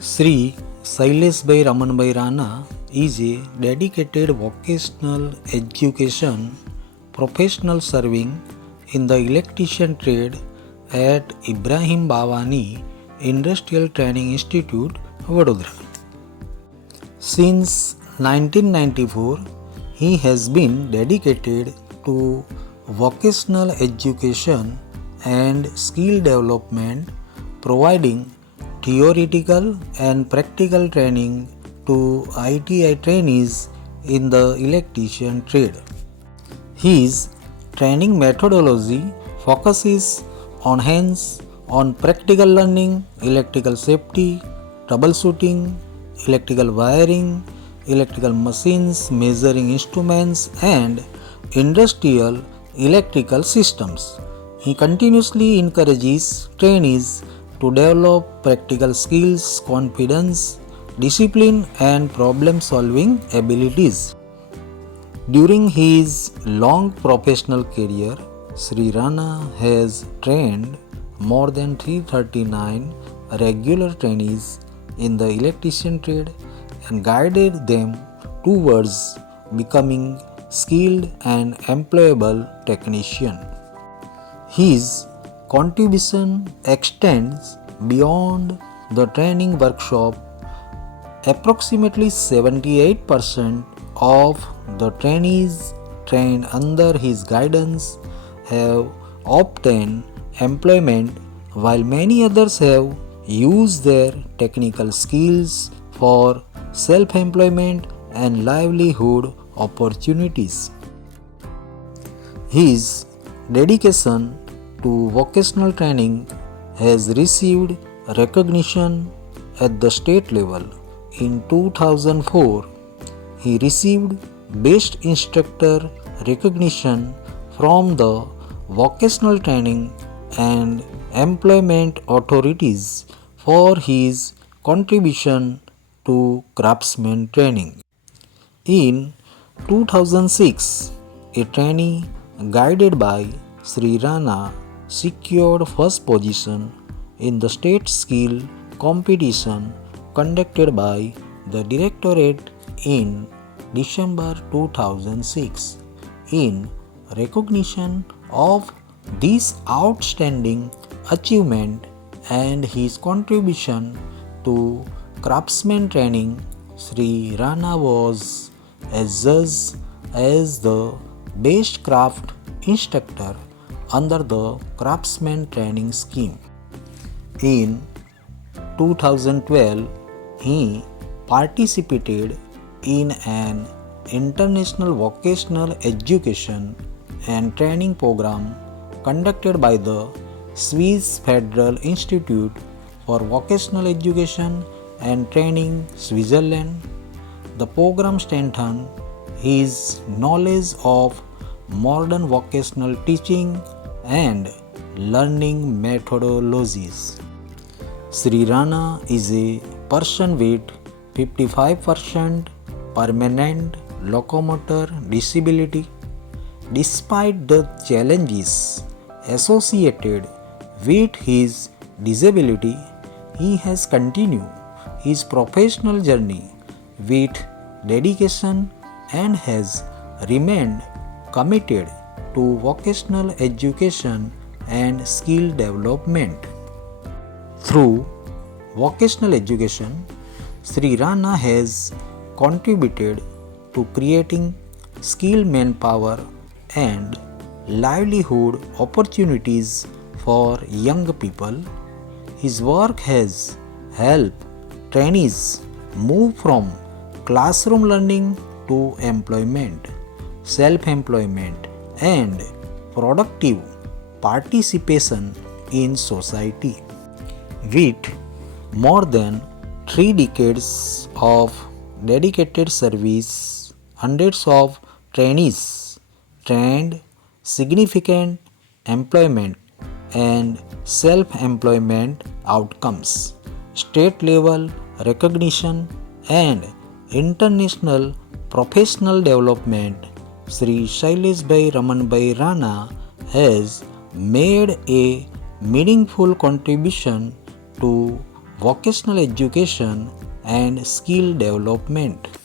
Shri Shaileshbhai Ramanbhai Rana is a dedicated vocational education professional serving in the electrician trade at Ebrahim Bawani Industrial Training Institute, Vadodara. Since 1994, he has been dedicated to vocational education and skill development, providing theoretical and practical training to ITI trainees in the electrician trade. His training methodology focuses on hands-on practical learning, electrical safety, troubleshooting, electrical wiring, electrical machines, measuring instruments, and industrial electrical systems. He continuously encourages trainees to develop practical skills, confidence, discipline, and problem solving abilities. During his long professional career, Shri Rana has trained more than 339 regular trainees in the electrician trade and guided them towards becoming skilled and employable technician. His contribution extends beyond the training workshop. Approximately 78% of the trainees trained under his guidance have obtained employment, while many others have used their technical skills for self-employment and livelihood opportunities. His dedication to vocational training has received recognition at the state level. In 2004, he received Best Instructor recognition from the Vocational Training and Employment Authorities for his contribution to craftsman training. In 2006, a trainee guided by Shri Rana secured first position in the state skill competition conducted by the Directorate in December 2006. In recognition of this outstanding achievement and his contribution to craftsman training, Shri Rana was adjudged as the Best Craft Instructor under the Craftsman Training Scheme. In 2012, he participated in an international vocational education and training program conducted by the Swiss Federal Institute for Vocational Education and Training, Switzerland. The program strengthened his knowledge of modern vocational teaching and learning methodologies. Shri Rana is a person with 55% permanent locomotor disability. Despite the challenges associated with his disability, he has continued his professional journey with dedication and has remained committed to vocational education and skill development. Through vocational education, Shri Rana has contributed to creating skilled manpower and livelihood opportunities for young people. His work has helped trainees move from classroom learning to employment, self-employment, and productive participation in society. With more than 3 decades of dedicated service, hundreds of trainees trained, significant employment and self-employment outcomes, state level recognition, and international professional development, Shri Shaileshbhai Ramanbhai Rana has made a meaningful contribution to vocational education and skill development.